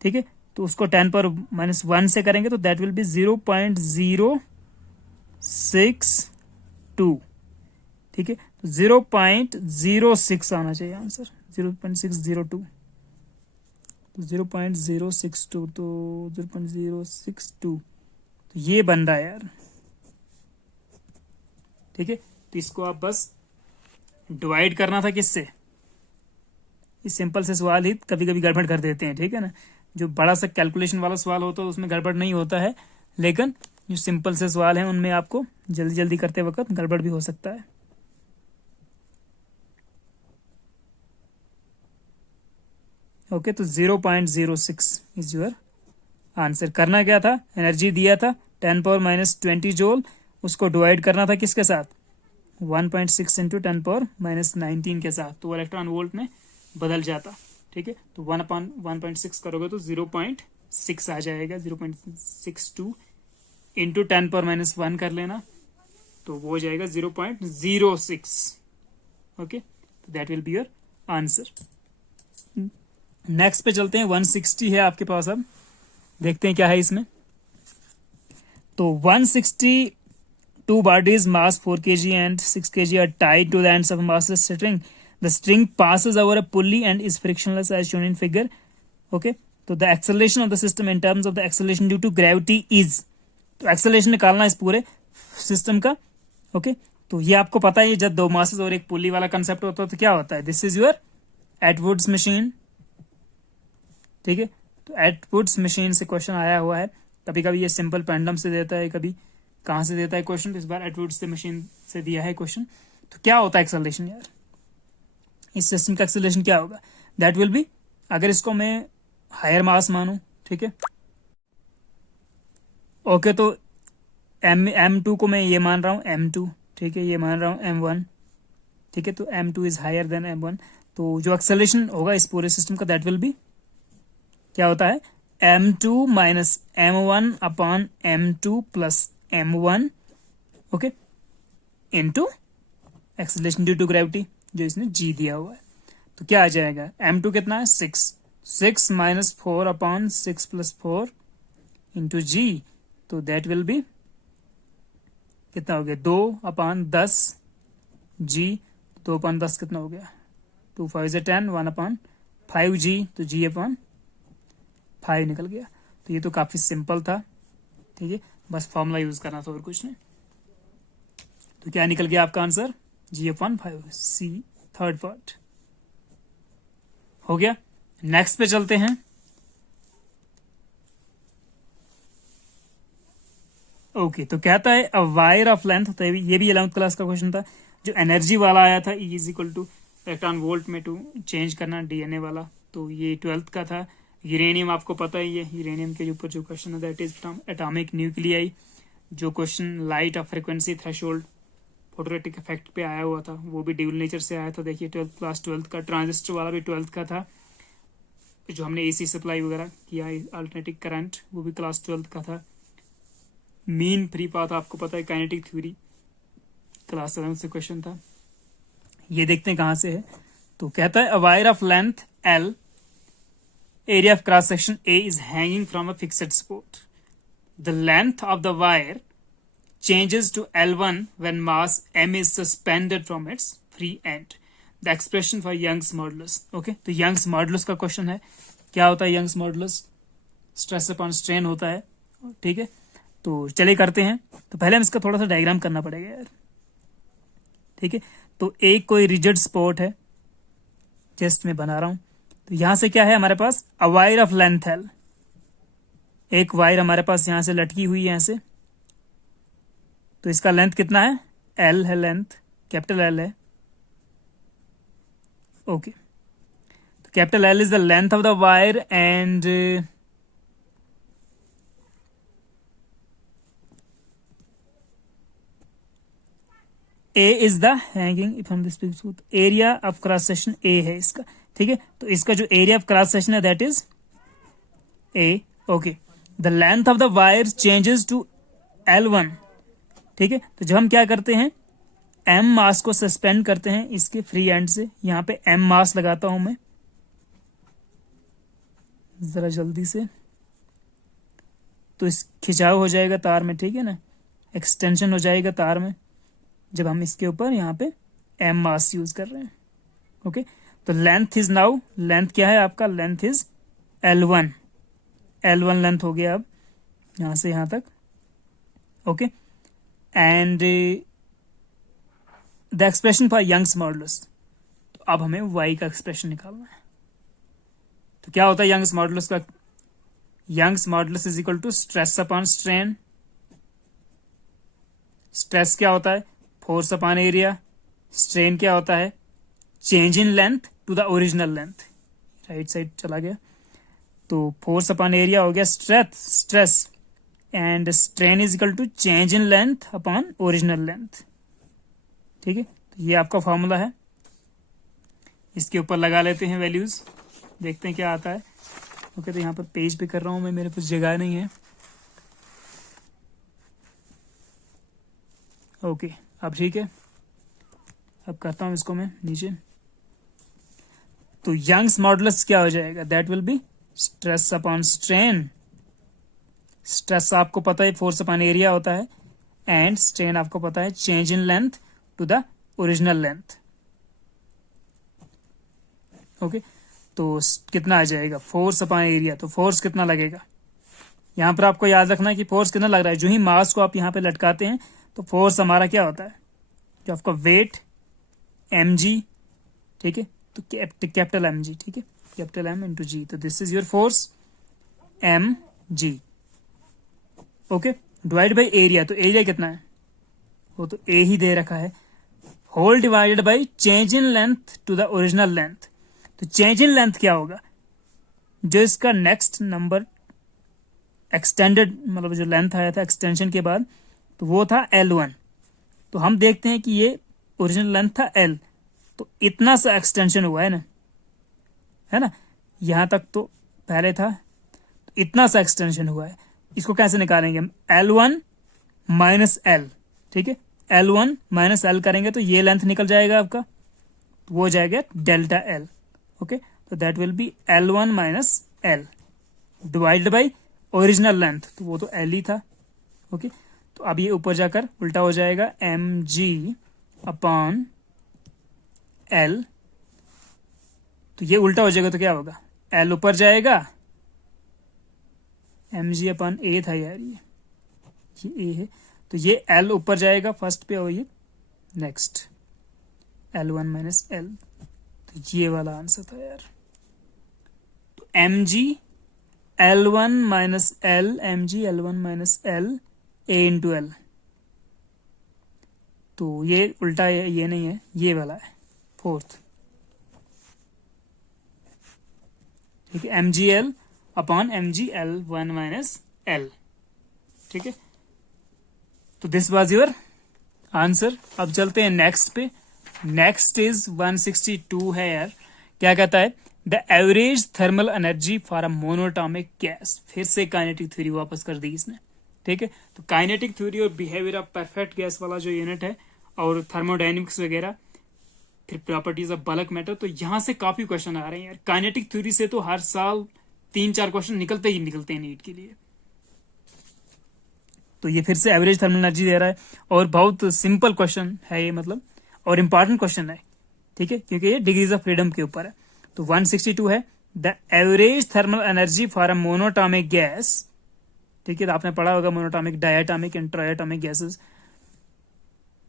ठीक है। तो उसको 10 पर -1 से करेंगे तो दैट विल बी 0.062, ठीक है। तो 0.06 आना चाहिए आंसर, 0.602, तो 0.062, तो 0.062 तो ये बन रहा है यार, ठीक है। तो इसको आप बस डिवाइड करना था किससे, इस सिंपल से सवाल ही कभी कभी गड़बड़ कर देते हैं, ठीक है ना। जो बड़ा सा कैलकुलेशन वाला सवाल होता है उसमें गड़बड़ नहीं होता है, लेकिन जो सिंपल से सवाल है उनमें आपको जल्दी जल्दी करते वक्त गड़बड़ भी हो सकता है। ओके, तो 0.06 इज योर आंसर। करना क्या था, एनर्जी दिया था 10⁻20 जूल, उसको डिवाइड करना था किसके साथ 1.6 इंटू 10⁻19 के साथ, तो इलेक्ट्रॉन वोल्ट में बदल जाता, ठीक है। तो 1/1.6 करोगे तो 0.6 आ जाएगा, 0.62 इंटू 10⁻1 कर लेना तो वो हो जाएगा 0.06। ओके, तो that will be your answer. Next पे चलते हैं, 160 है आपके पास, अब देखते हैं क्या है इसमें। तो 162 bodies mass 4 kg and 6 kg are tied to the ends of a massless string. The string passes over a pulley and is frictionless as shown in figure. Okay, तो the acceleration of the system in terms of the acceleration due to gravity is, तो acceleration निकालना इस पूरे system का। Okay, तो ये आपको पता है, जब दो मासेस और एक पुली वाला कंसेप्ट होता है तो क्या होता है, दिस इज योर एटवुड्स मशीन, ठीक है। तो एटवुड्स मशीन से क्वेश्चन आया हुआ है, कभी कभी ये सिंपल पेंडुलम से देता है, कभी कहाँ से देता है क्वेश्चन, तो इस बार एटवुड्स से मशीन से दिया है क्वेश्चन। तो क्या होता है एक्सेलरेशन यार, इस सिस्टम का एक्सेलरेशन क्या होगा, दैट विल बी, अगर इसको मैं हायर मास मानूं, ठीक है, ओके, तो M2 को मैं ये मान रहा हूँ M2, ठीक है, ये मान रहा हूँ M1, ठीक है, तो M2 is higher than M1, तो जो एक्सेलरेशन होगा इस पूरे सिस्टम का दैट विल बी, क्या होता है M2 minus M1 upon M2 plus M1, okay, into acceleration due to gravity जो इसने G दिया हुआ है। तो क्या आ जाएगा, M2 कितना है 6 minus 4 upon 6 plus 4 into G, तो दैट विल बी कितना हो गया 2/10 G, 2/10 कितना हो गया 2 5 10, 1/5 G, तो G/5 निकल गया। तो ये तो काफी सिंपल था, ठीक है, बस फॉर्मूला यूज करना था और कुछ नहीं। तो क्या निकल गया आपका आंसर G/5, सी थर्ड पार्ट हो गया। नेक्स्ट पे चलते हैं। ओके, तो कहता है अ वायर ऑफ लेंथ, तो ये भी 11th क्लास का क्वेश्चन था, जो एनर्जी वाला आया था E is equal two electron volt में टू चेंज करना DNA वाला, तो ये 12th का था। यूरेनियम आपको पता ही है, यूरेनियम के ऊपर जो क्वेश्चन है दैट इज एटॉमिक न्यूक्लियाई, जो question light of frequency threshold photoelectric effect पे आया हुआ था, वो भी ड्यूल नेचर से आया था। देखिए 12th क्लास 12th का, ट्रांजिस्टर वाला भी 12th का था, जो हमने AC सप्लाई वगैरह किया अल्टरनेटिंग करंट, वो भी क्लास 12th का था। मीन फ्री पाथ आपको पता है, काइनेटिक थ्योरी क्लास 7 से क्वेश्चन था। ये देखते हैं कहां से है। तो कहता है अ wire of length L, area of cross section A is hanging from a fixed support. The length of the wire changes to L1 when mass M is suspended from its free end. The expression for Young's modulus. Okay, तो Young's modulus का question है, क्या होता है Young's modulus, stress upon strain होता है, ठीक है। तो चलिए करते हैं। तो पहले हम इसका थोड़ा सा डायग्राम करना पड़ेगा यार, ठीक है। तो एक कोई रिजिड स्पॉट है, जस्ट मैं बना रहा हूं। तो यहां से क्या है हमारे पास, a wire of length L, एक वायर हमारे पास यहां से लटकी हुई है ऐसे, तो इसका लेंथ कितना है L है, लेंथ कैपिटल L है। ओके, तो capital L is the length of the wire and A is the hanging, if हम this area of cross section A है इसका, ठीक है। तो इसका जो एरिया ऑफ क्रॉस सेक्शन है that is A। Okay, the length of the wire changes to L1, ठीक है। तो जब हम क्या करते हैं, M मास को सस्पेंड करते हैं इसके फ्री एंड से, यहाँ पे M मास लगाता हूं मैं जरा जल्दी से, तो इस खिंचाव हो जाएगा तार में, ठीक है ना, एक्सटेंशन हो जाएगा तार में जब हम इसके ऊपर यहाँ पे M मास यूज कर रहे हैं। ओके, तो लेंथ इज नाउ, लेंथ क्या है आपका, length is L1, L1 length हो गया अब यहां से यहां तक। Okay, and the expression for Young's modulus, तो अब हमें y का एक्सप्रेशन निकालना है। तो क्या होता है यंग्स मॉडुलस का, Young's modulus is equal to stress upon strain. Stress क्या होता है, फोर्स अपॉन एरिया। स्ट्रेन क्या होता है, change in length to the original length. Right side चला गया, तो फोर्स अपॉन एरिया हो गया stress, and strain is equal to change in length upon original length. ठीक है, तो ये आपका फॉर्मूला है, इसके ऊपर लगा लेते हैं वैल्यूज, देखते हैं क्या आता है। ओके, तो यहाँ पर पेज पे कर रहा हूं मैं, मेरे पास जगह नहीं है। ओके, अब ठीक है, अब करता हूं इसको मैं नीचे। तो यंग्स मॉडुलस क्या हो जाएगा, that will be stress upon strain. Stress आपको पता है फोर्स अपॉन एरिया होता है, एंड स्ट्रेन आपको पता है change in length to the original length. Okay, तो कितना आ जाएगा, फोर्स अपॉन एरिया, तो फोर्स कितना लगेगा, यहां पर आपको याद रखना है कि फोर्स कितना लग रहा है। जो ही मास को आप यहां पे लटकाते हैं तो फोर्स हमारा क्या होता है, जो आपका वेट mg, ठीक है, तो कैपिटल mg, ठीक है, कैपिटल M इंटू जी, तो this is your force mg। Okay, divide by area, तो एरिया कितना है, वो तो ए ही दे रखा है, whole divided by change in length to the original length. तो चेंज इन लेंथ क्या होगा, जो इसका नेक्स्ट नंबर एक्सटेंडेड, मतलब जो लेंथ आया था एक्सटेंशन के बाद, तो वो था L1। तो हम देखते हैं कि ये ओरिजिनल लेंथ था L, तो इतना सा एक्सटेंशन हुआ है ना, है ना, यहां तक तो पहले था, तो इतना सा एक्सटेंशन हुआ है। इसको कैसे निकालेंगे हम, L1 माइनस L, ठीक है, L1 माइनस L करेंगे तो ये लेंथ निकल जाएगा आपका, तो वो हो जाएगा डेल्टा L। ओके, तो that will B L1 minus L divided by original length, तो वो तो L ही था। ओके, तो अब ये ऊपर जाकर उल्टा हो जाएगा mg अपॉन L, तो ये उल्टा हो जाएगा तो क्या होगा, L ऊपर जाएगा, mg अपॉन A था यार, ये A है, तो ये L ऊपर जाएगा फर्स्ट पे, और ये नेक्स्ट L1 माइनस L, तो ये वाला आंसर था यार। तो mg L1 minus L, mg L1 minus L A into L, तो ये उल्टा है, ये नहीं है, ये वाला है फोर्थ, ठीक है, mgl upon mg L1 minus L, ठीक है। तो दिस वाज योर आंसर। अब चलते हैं नेक्स्ट पे। नेक्स्ट इज 162 है यार, क्या कहता है, the average thermal energy for a monatomic gas. फिर से काइनेटिक थ्योरी वापस कर दी इसने, ठीक है। तो काइनेटिक थ्योरी और बिहेवियर ऑफ परफेक्ट गैस वाला जो यूनिट है, और थर्मोडाइनमिक्स वगैरह, फिर प्रॉपर्टीज ऑफ बल्क मैटर, तो यहां से काफी क्वेश्चन आ रहे हैं यार। काइनेटिक थ्योरी से तो हर साल 3-4 क्वेश्चन निकलते ही निकलते हैं नीट के लिए। तो ये फिर से एवरेज थर्मल एनर्जी दे रहा है, और बहुत सिंपल क्वेश्चन है ये, मतलब, और इंपॉर्टेंट क्वेश्चन है, ठीक है, क्योंकि ये डिग्रीज ऑफ फ्रीडम के ऊपर है। तो 162 है, the average thermal energy for a monatomic gas, ठीक है, तो आपने पढ़ा होगा monatomic, diatomic and triatomic gases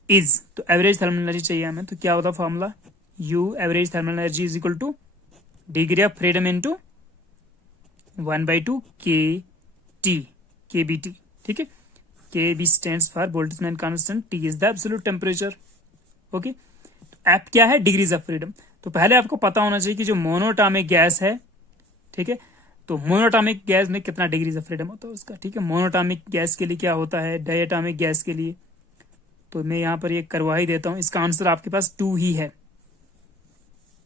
is, तो एवरेज थर्मल एनर्जी चाहिए हमें, तो क्या होता फॉर्मूला, U average thermal energy is equal to degree of freedom into 1/2 KBT, ठीक है। KB stands for Boltzmann constant, T is the absolute temperature। Okay, तो F क्या है, डिग्रीज ऑफ फ्रीडम। तो पहले आपको पता होना चाहिए कि जो मोनोटॉमिक गैस है, ठीक है, तो मोनोटॉमिक गैस में कितना डिग्रीज ऑफ फ्रीडम होता है उसका, ठीक है। मोनोटॉमिक गैस के लिए क्या होता है, डायटॉमिक गैस के लिए, तो मैं यहां पर ये करवा ही देता हूं, इसका आंसर आपके पास 2 ही है,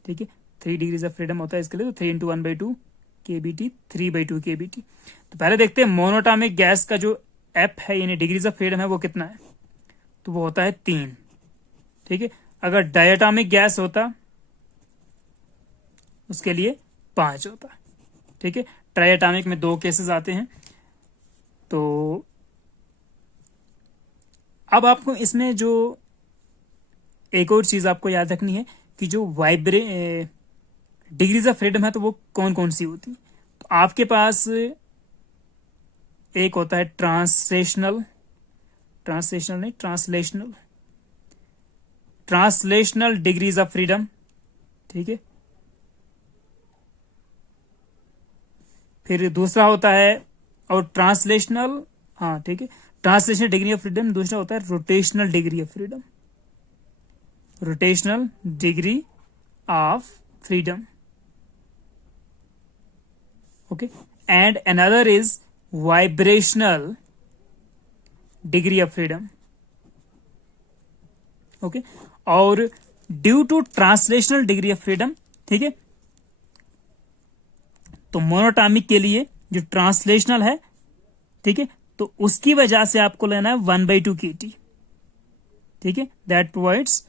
ठीक है। 3 डिग्रीज ऑफ फ्रीडम होता है इसके लिए, तो 3 इंटू 1/2 KBT, 3/2 KBT। तो पहले देखते हैं मोनोटॉमिक गैस का जो एफ है यानी डिग्रीज ऑफ फ्रीडम है वो कितना है, तो वो होता है 3। ठीक है, अगर डायटोमिक गैस होता उसके लिए 5 होता। ठीक है, ट्राइएटॉमिक में 2 केसेस आते हैं। तो अब आपको इसमें जो एक और चीज आपको याद रखनी है कि जो डिग्रीज ऑफ फ्रीडम है तो वो कौन कौन सी होती। तो आपके पास एक होता है ट्रांसलेशनल डिग्रीज ऑफ फ्रीडम। ठीक है, फिर दूसरा होता है और ट्रांसलेशनल, हाँ ठीक है, ट्रांसलेशनल डिग्री ऑफ फ्रीडम। दूसरा होता है rotational degree of freedom, rotational degree of freedom. Okay, and another is vibrational degree of freedom. Okay, और due to translational degree of freedom, ठीक है, तो मोनोटॉमिक के लिए जो ट्रांसलेशनल है, ठीक है, तो उसकी वजह से आपको लेना है 1/2 KT। ठीक है, that provides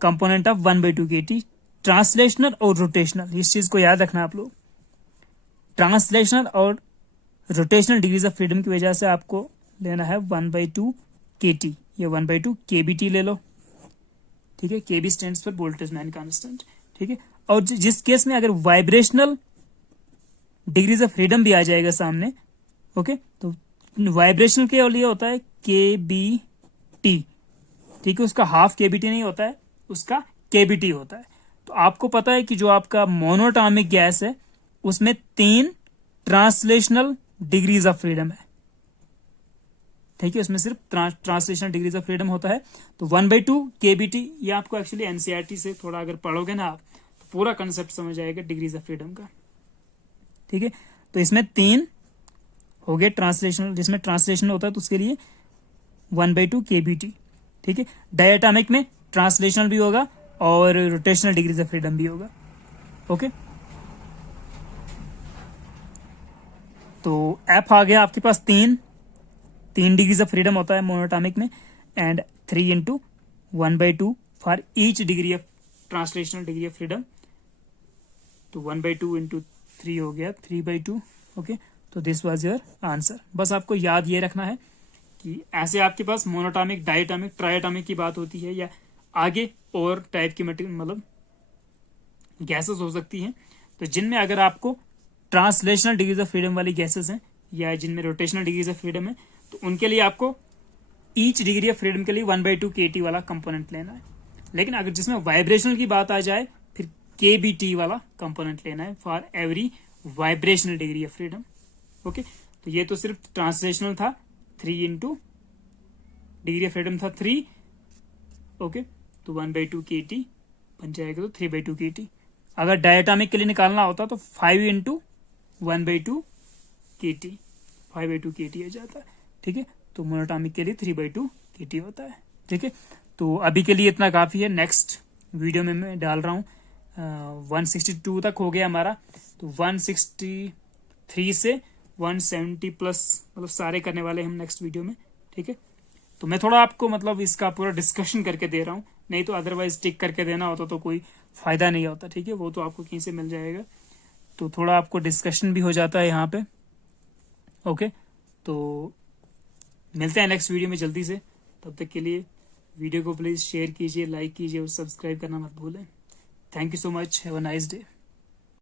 component of 1/2 KT। Translational और रोटेशनल, इस चीज को याद रखना आप लोग। ट्रांसलेशनल और रोटेशनल डिग्रीज ऑफ फ्रीडम की वजह से आपको लेना है 1/2 KT, ये 1/2 KBT ले लो। ठीक है, KB stands for Boltzmann constant. ठीक है, और जिस केस में अगर वाइब्रेशनल डिग्रीज ऑफ फ्रीडम भी आ जाएगा सामने, ओके, तो वाइब्रेशनल के लिए होता है KBT। ठीक है, उसका हाफ KBT नहीं होता है, उसका KBT होता है। तो आपको पता है कि जो आपका मोनोटॉमिक गैस है उसमें 3 ट्रांसलेशनल डिग्रीज ऑफ फ्रीडम है। ठीक है, उसमें सिर्फ ट्रांसलेशनल डिग्रीज ऑफ फ्रीडम होता है। तो 1/2 KBT, ये आपको एक्चुअली NCERT से थोड़ा अगर पढ़ोगे ना आप तो पूरा कंसेप्ट समझ आएगा डिग्रीज ऑफ फ्रीडम का। ठीक है, तो इसमें 3 हो गए ट्रांसलेशनल, जिसमें ट्रांसलेशन होता है तो उसके लिए 1/2 KBT। ठीक है, डायटोमिक में ट्रांसलेशनल भी होगा और रोटेशनल डिग्रीज ऑफ फ्रीडम भी होगा। ओके, तो एफ आ गया आपके पास 3 डिग्रीज ऑफ फ्रीडम होता है मोनोटॉमिक में, and 3 × 1/2 for each degree of translational degree of freedom. तो 1/2 × 3 हो गया 3/2। ओके, तो दिस वाज योर आंसर। बस आपको याद ये रखना है कि ऐसे आपके पास मोनोटॉमिक, डायटोमिक, ट्राइएटोमिक की बात होती है या आगे और टाइप की मतलब गैसेस हो सकती हैं, तो जिनमें अगर आपको ट्रांसलेशनल डिग्रीज ऑफ फ्रीडम वाली गैसेस हैं या जिनमें रोटेशनल डिग्रीज ऑफ फ्रीडम है, तो उनके लिए आपको ईच डिग्री ऑफ फ्रीडम के लिए 1/2 KT वाला कंपोनेंट लेना है। लेकिन अगर जिसमें वाइब्रेशनल की बात आ जाए फिर KBT वाला कंपोनेंट लेना है for every vibrational degree of freedom. Okay, तो ये तो सिर्फ ट्रांसलेशनल था, 3 × डिग्री ऑफ फ्रीडम था 3। ओके, तो 1/2 KT बन जाएगा, तो 3/2 KT। अगर डायटोमिक के लिए निकालना होता तो 5 × 1/2 KT, 5/2 KT आ जाता है। ठीक है, तो मोनोटॉमिक के लिए 3/2 KT होता है। ठीक है, तो अभी के लिए इतना काफी है। नेक्स्ट वीडियो में मैं डाल रहा हूँ 162 तक हो गया हमारा, तो 163 से 170 प्लस मतलब सारे करने वाले हम नेक्स्ट वीडियो में। ठीक है, तो मैं थोड़ा आपको मतलब इसका पूरा डिस्कशन करके दे रहा हूँ, नहीं तो अदरवाइज टिक करके देना होता तो कोई फायदा नहीं होता। ठीक है, वो तो आपको कहीं से मिल जाएगा, तो थोड़ा आपको डिस्कशन भी हो जाता है यहाँ पे। ओके, तो मिलते हैं नेक्स्ट वीडियो में जल्दी से। तब तक के लिए वीडियो को प्लीज शेयर कीजिए, लाइक कीजिए और सब्सक्राइब करना मत भूलें। Thank you so much, have a nice day.